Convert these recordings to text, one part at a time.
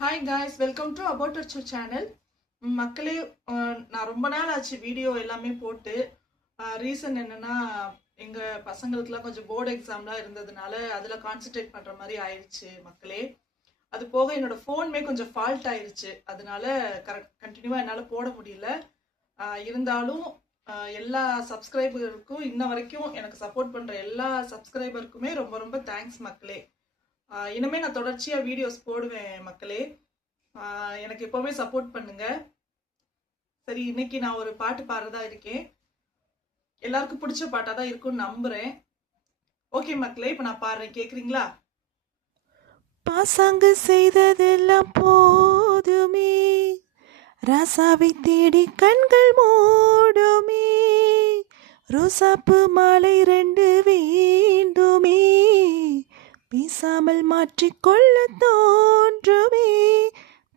Hi guys, welcome to about அச்சு channel. மக்களே, நான் ரொம்ப நாள் ஆச்சு வீடியோ எல்லாமே போட்டு. ரீசன் என்னன்னா, எங்கள் பசங்களுக்குலாம் கொஞ்சம் போர்டு எக்ஸாம்லாம் இருந்ததுனால அதில் கான்சென்ட்ரேட் பண்ணுற மாதிரி ஆயிடுச்சு மக்களே. அது போக என்னோட ஃபோனுமே கொஞ்சம் ஃபால்ட் ஆயிடுச்சு. அதனால கண்டினியூவாக என்னால் போட முடியல. இருந்தாலும் எல்லா சப்ஸ்கிரைபருக்கும் இன்ன வரைக்கும் எனக்கு சப்போர்ட் பண்ணுற எல்லா சப்ஸ்கிரைபருக்குமே ரொம்ப ரொம்ப தேங்க்ஸ் மக்களே. இனிமே நான் தொடர்ச்சியா வீடியோஸ் போடுவேன் மக்களே. எனக்கு எப்பவுமே சப்போர்ட் பண்ணுங்க. சரி, இன்னைக்கு நான் ஒரு பாட்டு பாடுறதா இருக்கேன். எல்லாருக்கும் பிடிச்ச பாட்டா தான் இருக்கும்னு நம்புறேன். ஓகே மக்களே, இப்ப நான் பாடுறேன், கேக்குறீங்களா? பாசாங்கு செய்ததெல்லாம் போதுமே, ராசாவை தேடி கண்கள் மூடுமே, ரோசாப்பு மாலை 2 வேண்டுமே, பேசாமல் மாற்றிக்கொள்ள தோன்றுமே,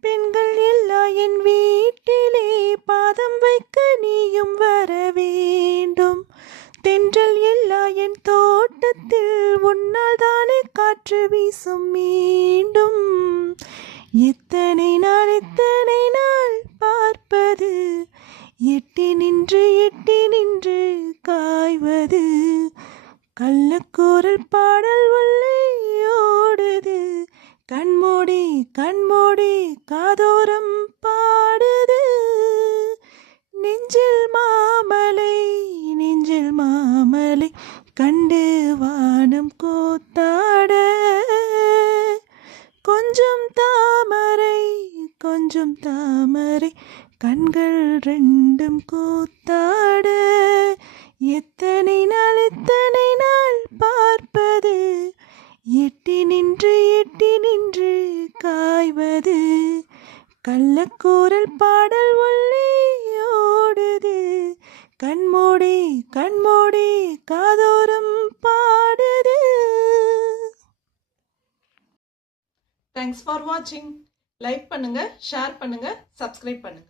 பெண்கள் எல்லா என் வீட்டிலே பாதம் வைக்க நீயும் வர வேண்டும், தென்றல் எல்லா என் தோட்டத்தில் உன்னால் தானே காற்று வீசும் மீண்டும், எத்தனை நாள் பார்ப்பது, எட்டி நின்று காய்வது, கள்ளக்கூறல் பாடல் உள்ளே ஓடுது, கண்மூடி காதோரம் பாடுது, நெஞ்சில் மாமலை கண்டு வானம் கூத்தாட, கொஞ்சம் தாமரை கண்கள் 2ம் கூத்தாட, எத்தனை நாள் பார்ப்பது, எட்டி நின்று காய்வது, கள்ளக்கூறல் பாடல் உள்ளே ஓடுது, கண்மூடி காதோரம் பாடுது. தேங்க்ஸ் ஃபார் வாட்சிங். லைக் பண்ணுங்க, ஷேர் பண்ணுங்க, சப்ஸ்கிரைப் பண்ணுங்க.